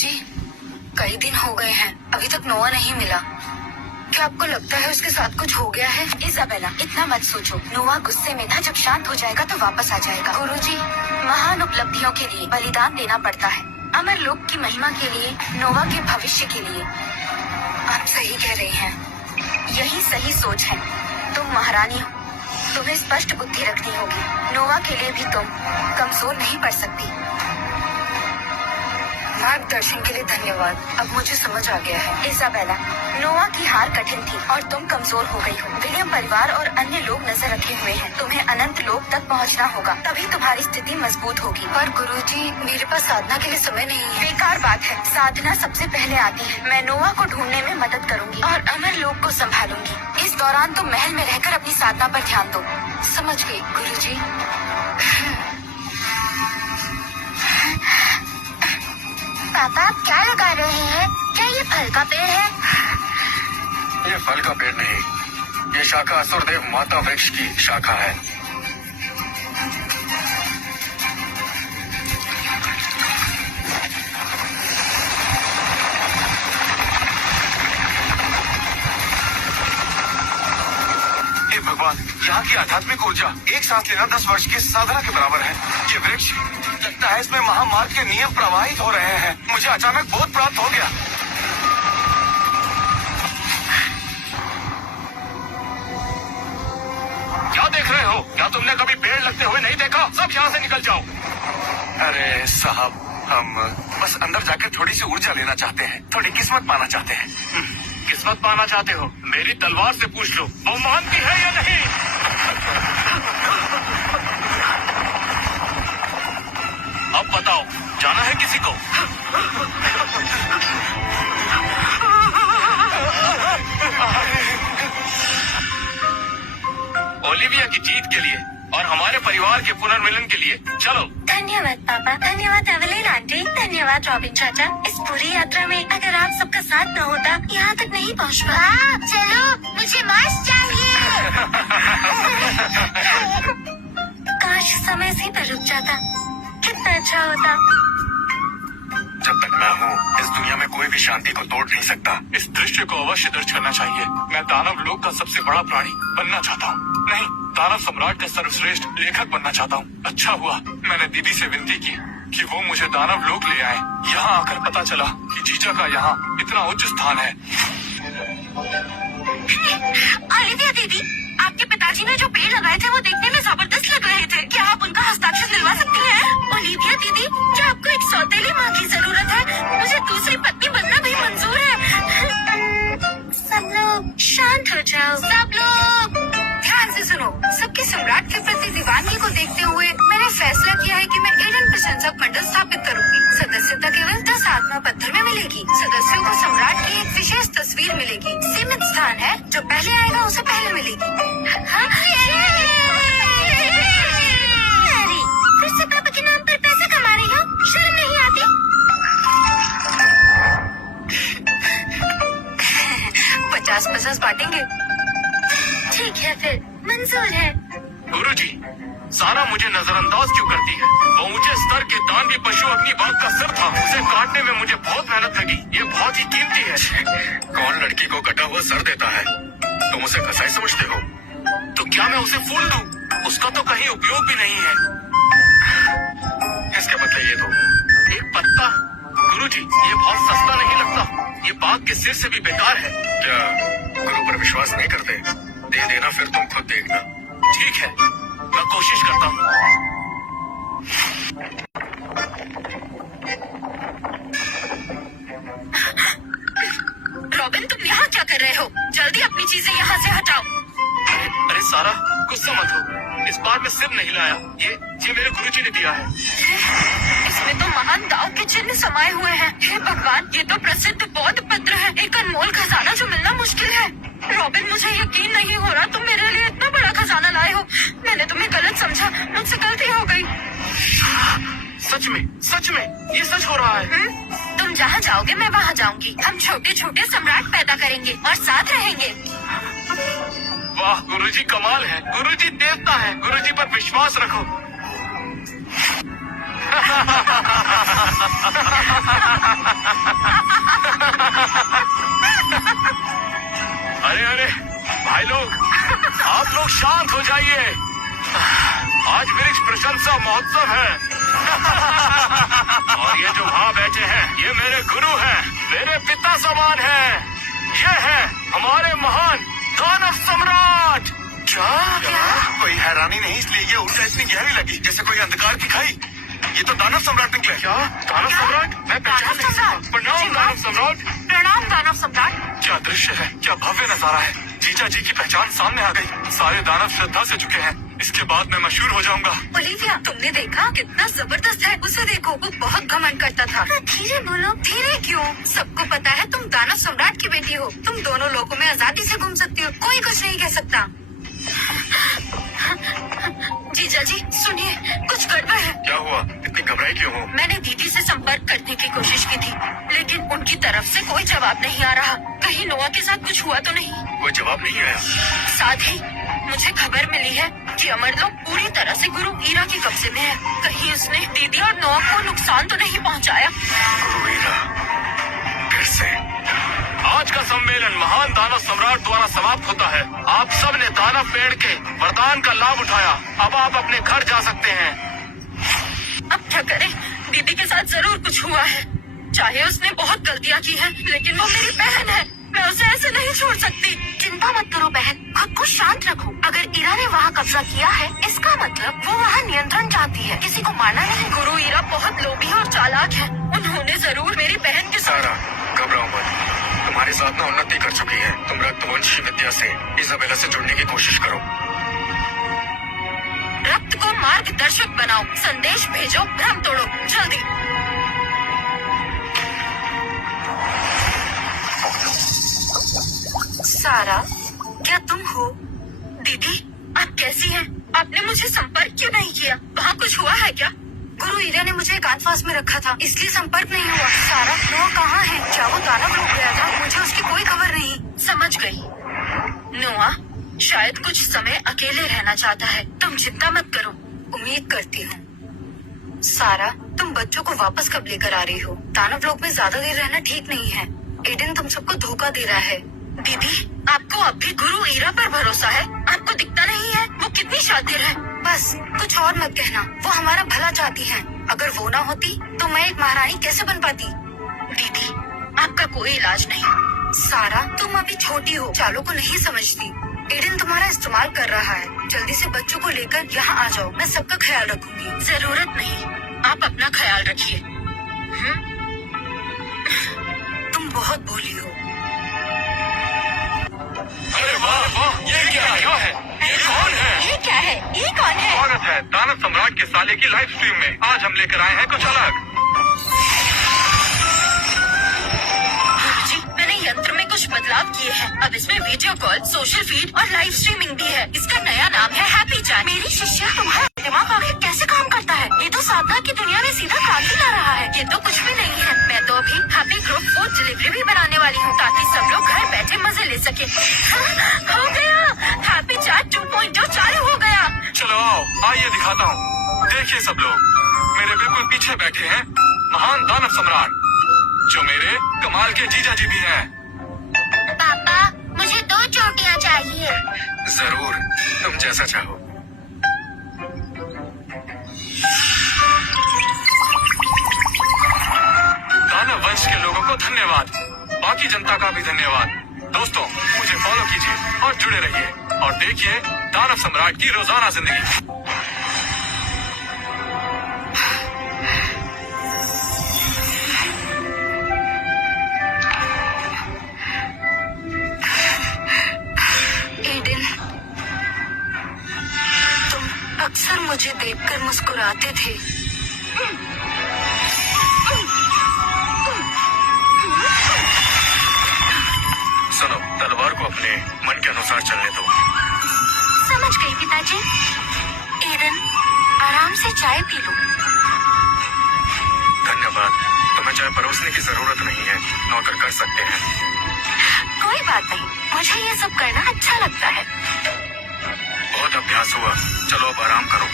गुरुजी, कई दिन हो गए हैं, अभी तक नोआ नहीं मिला। क्या आपको लगता है उसके साथ कुछ हो गया है? इजाबेला, इतना मत सोचो। नोआ गुस्से में था, जब शांत हो जाएगा तो वापस आ जाएगा। गुरुजी, महान उपलब्धियों के लिए बलिदान देना पड़ता है, अमर लोक की महिमा के लिए, नोआ के भविष्य के लिए। आप सही कह रहे हैं, यही सही सोच है। तुम महारानी हो, तुम्हें स्पष्ट बुद्धि रखनी होगी। नोआ के लिए भी तुम कमजोर नहीं पड़ सकती। मार्गदर्शन के लिए धन्यवाद, अब मुझे समझ आ गया है। इजाबेला, नोआ की हार कठिन थी और तुम कमजोर हो गई हो। विलियम परिवार और अन्य लोग नजर रखे हुए हैं। तुम्हें अनंत लोक तक पहुंचना होगा, तभी तुम्हारी स्थिति मजबूत होगी। पर गुरुजी, मेरे पास साधना के लिए समय नहीं है। बेकार बात है, साधना सबसे पहले आती है। मैं नोआ को ढूंढने में मदद करूंगी और अमर लोक को संभालूंगी। इस दौरान तुम महल में रहकर अपनी साधना पर ध्यान दो। समझ गई गुरुजी। पापा, आप क्या लगा रहे हैं? क्या ये फल का पेड़ है? ये फल का पेड़ नहीं, ये शाखा असुरदेव माता वृक्ष की शाखा है। हे भगवान, यहाँ की आध्यात्मिक ऊर्जा एक सांस लेना 10 वर्ष की साधना के बराबर है। ये वृक्ष, लगता है इसमें महामार्ग के नियम प्रवाहित हो रहे हैं। मुझे अचानक बोध प्राप्त हो गया। क्या देख रहे हो? क्या तुमने कभी पेड़ लगते हुए नहीं देखा? सब यहाँ से निकल जाओ। अरे साहब, हम बस अंदर जाकर थोड़ी सी ऊर्जा लेना चाहते हैं, थोड़ी किस्मत पाना चाहते हैं। किस्मत पाना चाहते हो? मेरी तलवार से पूछ लो, वो मानती है या नहीं? अब बताओ, जाना है किसी को? ओलिविया की जीत के लिए और हमारे परिवार के पुनर्मिलन के लिए चलो। धन्यवाद पापा, धन्यवाद एवलिन आंटी, धन्यवाद रॉबिन चाचा। इस पूरी यात्रा में अगर आप सबका साथ न होता, यहाँ तक नहीं पहुँच पाता। चलो, मुझे मांस चाहिए। काश समय से पर रुक जाता, कितना अच्छा होता। जब तक मैं हूँ, इस दुनिया में कोई भी शांति को तोड़ नहीं सकता। इस दृश्य को अवश्य दर्ज करना चाहिए। मैं दानव लोक का सबसे बड़ा प्राणी बनना चाहता हूँ। नहीं, दानव सम्राट का सर्वश्रेष्ठ लेखक बनना चाहता हूँ। अच्छा हुआ मैंने दीदी से विनती की कि वो मुझे दानव लोक ले आए। यहाँ आकर पता चला कि जीजा का यहाँ इतना उच्च स्थान है। ओलिविया दीदी, आपके पिताजी ने जो पेड़ लगाए थे वो देखने में जबरदस्त लग रहे थे। क्या आप उनका हस्ताक्षर दिलवा सकती हैं? ओलिविया दीदी, क्या आपको एक सौतेली माँ की जरूरत है? मुझे दूसरी पत्नी बनना भी मंजूर है। सब लोग शांत हो जाओ। सब लोग ध्यान से सुनो। सबके सम्राट के प्रति दीवानगी को देखते हुए मैंने फैसला किया है कि मैं एडन प्रशंसक मंडल स्थापित करूंगी। सदस्यता केवल 10 आत्मा पत्थर में मिलेगी। सदस्यों को सम्राट की एक विशेष तस्वीर मिलेगी। सीमित स्थान है, जो पहले आएगा उसे पहले मिलेगी। अरे, फिर से पापा के नाम पर पैसा कमा रही हो? शर्म नहीं आती? 50-50 बांटेंगे। ठीक है, फिर मंजूर है। गुरुजी, सारा मुझे नजरअंदाज क्यों करती है? वो ऊंचे स्तर के दानवी पशु अग्नि बाघ का सिर था। उसे काटने में मुझे बहुत मेहनत लगी। ये बहुत ही कीमती है। कौन लड़की को कटा हुआ सर देता है? तुम उसे कसाई समझते हो? तो क्या मैं उसे फूल दूं? उसका तो कहीं उपयोग भी नहीं है। इसके बदले ये दो, एक पत्ता। गुरुजी, ये बहुत सस्ता नहीं लगता? ये बाघ के सिर से भी बेकार है। क्या गुरु पर विश्वास नहीं करते? दे देना, फिर तुम खुद देखना। ठीक है, मैं कोशिश करता हूँ। रॉबिन, तुम यहाँ क्या कर रहे हो? जल्दी अपनी चीजें यहाँ से हटाओ। अरे सारा, गुस्सा मत हो। इस बार मैं सिर नहीं लाया। ये मेरे गुरुजी ने दिया है। इसमें तो महान दाव के चिन्ह समाये हुए हैं। हे भगवान, ये तो प्रसिद्ध बौद्ध पत्र है। एक अनमोल खजाना जो मिलना मुश्किल है। रॉबिन, मुझे यकीन नहीं हो रहा तुम मेरे लिए इतना बड़ा खजाना लाए हो। मैंने तुम्हें गलत समझा, मुझसे गलती हो गई। सच में ये सच हो रहा है। तुम जहाँ जाओगे मैं वहाँ जाऊंगी। हम छोटे छोटे सम्राट पैदा करेंगे और साथ रहेंगे। वाह, गुरुजी कमाल है। गुरुजी देवता है। गुरुजी पर विश्वास रखो। चाहिए। आज वृक्ष प्रशंसा महोत्सव है। और ये जो वहाँ बैठे हैं ये मेरे गुरु हैं, मेरे पिता समान हैं। ये है हमारे महान दानव सम्राट। क्या? कोई हैरानी नहीं, इसलिए ये ऊर्जा इतनी गहरी लगी जैसे कोई अंधकार की खाई। ये तो दानव सम्राट निकले। क्या दानव सम्राट? मैं पहचान नहीं सकता। प्रणाम दानव सम्राट। प्रणाम दानव सम्राट। क्या दृश्य है, क्या भव्य नजारा है। जीजा जी की पहचान सामने आ गई। सारे दानव श्रद्धा से चुके हैं। इसके बाद मैं मशहूर हो जाऊंगा। ओलिविया, तुमने देखा कितना जबरदस्त है। उसे देखो, वो बहुत घमंड करता था। धीरे बोलो। धीरे क्यों? सबको पता है तुम दानव सम्राट की बेटी हो। तुम दोनों लोगों में आजादी से घूम सकती हो, कोई कुछ नहीं कह सकता। जीजा जी सुनिए, कुछ गड़बड़ है। क्या हुआ? इतनी घबराई क्यों हो? मैंने दीदी से संपर्क करने की कोशिश की थी, लेकिन उनकी तरफ से कोई जवाब नहीं आ रहा। कहीं नोआ के साथ कुछ हुआ तो नहीं? कोई जवाब नहीं आया। साथ ही मुझे खबर मिली है कि अमरलोक पूरी तरह से गुरु ईरा के कब्जे में है। कहीं उसने दीदी और नोआ को नुकसान तो नहीं पहुंचाया? गुरु ईरा फिर से। आज का सम्मेलन महान दानव सम्राट द्वारा समाप्त होता है। आप सब ने दानव पेड़ के वरदान का लाभ उठाया। अब आप अपने घर जा सकते हैं। अब क्या करें? दीदी के साथ जरूर कुछ हुआ है। चाहे उसने बहुत गलतियां की हैं, लेकिन वो मेरी बहन है। मैं उसे ऐसे नहीं छोड़ सकती। चिंता मत करो बहन, खुद को शांत रखो। अगर ईरा ने वहाँ कब्जा किया है, इसका मतलब वो वहाँ नियंत्रण चाहती है, किसी को मारना नहीं। गुरु ईरा बहुत लोभी और चालाक है। उन्होंने जरूर मेरी बहन के साथ। सारा घबराओ मत, तुम्हारे साथ ना उन्नति कर चुकी है। तुम रक्तवंशी विद्या से इजाबेला से जुड़ने की कोशिश करो। रक्त को मार्गदर्शक बनाओ, संदेश भेजो, भ्रम तोड़ो, जल्दी। सारा, क्या तुम हो? दीदी, आप कैसी हैं? आपने मुझे संपर्क क्यों नहीं किया? वहाँ कुछ हुआ है क्या? गुरु ईरा ने मुझे एकांतवास में रखा था, इसलिए संपर्क नहीं हुआ। सारा, नोआ कहाँ है? क्या वो दानव लोग गया था? मुझे उसकी कोई खबर नहीं। समझ गई। नोआ शायद कुछ समय अकेले रहना चाहता है। तुम चिंता मत करो, उम्मीद करती हूँ। सारा, तुम बच्चों को वापस कब लेकर आ रही हो? दानव लोग में ज्यादा देर रहना ठीक नहीं है। एडन तुम सबको धोखा दे रहा है। दीदी, आपको अब भी गुरु ईरा पर भरोसा है? आपको दिखता नहीं है वो कितनी शातिर है? बस कुछ और मत कहना, वो हमारा भला चाहती है। अगर वो ना होती तो मैं एक महारानी कैसे बन पाती? दीदी, आपका कोई इलाज नहीं। सारा, तुम अभी छोटी हो, चालों को नहीं समझती। एडन तुम्हारा इस्तेमाल कर रहा है। जल्दी से बच्चों को लेकर यहाँ आ जाओ, मैं सबका ख्याल रखूंगी। जरूरत नहीं, आप अपना ख्याल रखिए। तुम बहुत भोली हो। अरे वाह वाह, ये क्या है? ये कौन है? ये क्या है? ये कौन है? स्वागत है दानव सम्राट के साले की लाइव स्ट्रीम में। आज हम लेकर आए हैं कुछ अलग। गुरुजी, मैंने यंत्र में कुछ बदलाव किए हैं। अब इसमें वीडियो कॉल, सोशल फीड और लाइव स्ट्रीमिंग भी है। इसका नया नाम है हैप्पी चैट। मेरी शिष्या, तुम्हारा दिमाग आखिर कैसे काम करता है? ये तो साधना की दुनिया में सीधा क्रांति ला रहा है। ये तो कुछ भी नहीं है। मैं तो अभी हैप्पी ग्रुप फूड डिलीवरी भी बनाने वाली हूँ, ताकि सब लोग घर बैठे मजे ले सके। हो गया, हैप्पी चैट 2.0 चालू हो गया। चलो आओ, आइए दिखाता हूँ। देखिए सब लोग, मेरे बिल्कुल पीछे बैठे हैं महान दानव सम्राट, जो मेरे कमाल के जीजा जी भी हैं। पापा, मुझे 2 चोटियाँ चाहिए। जरूर, तुम जैसा चाहो। दानव वंश के लोगों को धन्यवाद, बाकी जनता का भी धन्यवाद। दोस्तों, मुझे फॉलो कीजिए और जुड़े रहिए और देखिए दानव सम्राट की रोजाना जिंदगी। एडन, तुम अक्सर मुझे देखकर मुस्कुराते थे। सुनो, तलवार को अपने मन के अनुसार चलने दो। समझ गई पिताजी। एडन, आराम से चाय पी लो। धन्यवाद, तुम्हें चाय परोसने की जरूरत नहीं है, नौकर कर सकते हैं। कोई बात नहीं, मुझे ये सब करना अच्छा लगता है। बहुत अभ्यास हुआ, चलो अब आराम करो।